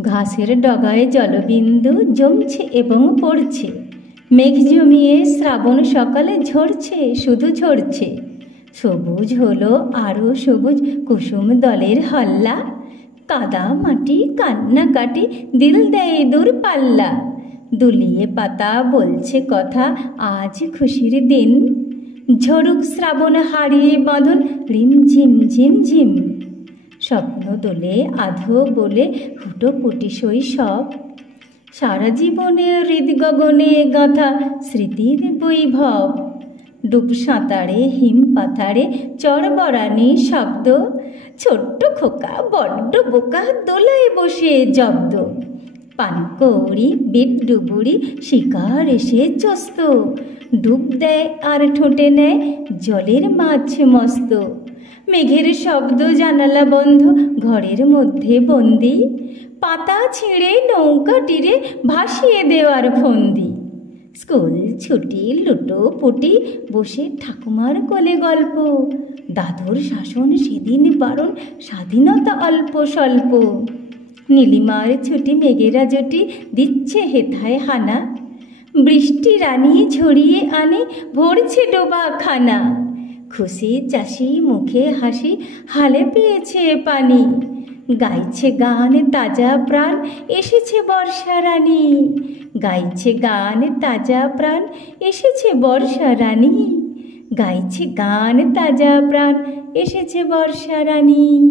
ঘাসের ডগায় জলবিন্দু জমছে এবং পড়ছে। মেঘ জমিয়ে শ্রাবণ সকালে ঝরছে, শুধু ঝরছে। সবুজ হলো আরও সবুজ কুসুম দলের হল্লা। কাদা মাটি কান্নাকাটি দিল দেয় দূর পাল্লা। দুলিয়ে পাতা বলছে কথা, আজ খুশির দিন। ঝরুক শ্রাবণ হারিয়ে বাঁধন, রিম ঝিম ঝিম ঝিম। স্বপ্ন দোলে আধো বলে হুটোপুটি শৈশব। সারা জীবনে হৃদ গগনে গাঁথা স্মৃতির বৈভব। ডুব সাঁতারে হিম পাথারে চড়বড়ানি শব্দ। ছোট্ট খোকা বড্ড বোকা দোলায় বসে জব্দ। পানকৌড়ি বিট ডুবুরি শিকার এসে চস্ত। ডুব দেয় আর ঠোঁটে নেয় জলের মাছ মস্ত। মেঘের শব্দ জানালা বন্ধ, ঘরের মধ্যে বন্দি। পাতা ছিঁড়ে নৌকা তীরে ভাসিয়ে দেওয়ার ফন্দি। স্কুল ছুটি লুটোপুটি বসে ঠাকুমার কোলে গল্প। দাদুর শাসন সেদিন বারণ, স্বাধীনতা অল্প স্বল্প। নীলিমার ছুটি মেঘেরা জুটি দিচ্ছে হেথায় হানা। বৃষ্টি রানী ঝরিয়ে আনে ভরছে ডোবা খানা। খুশি চাষি মুখে হাসি, হালে পেয়েছে পানি। গাইছে গান তাজা প্রাণ, এসেছে বর্ষা রানী। গাইছে গান তাজা প্রাণ, এসেছে বর্ষা রানী। গাইছে গান তাজা প্রাণ, এসেছে বর্ষা রানী।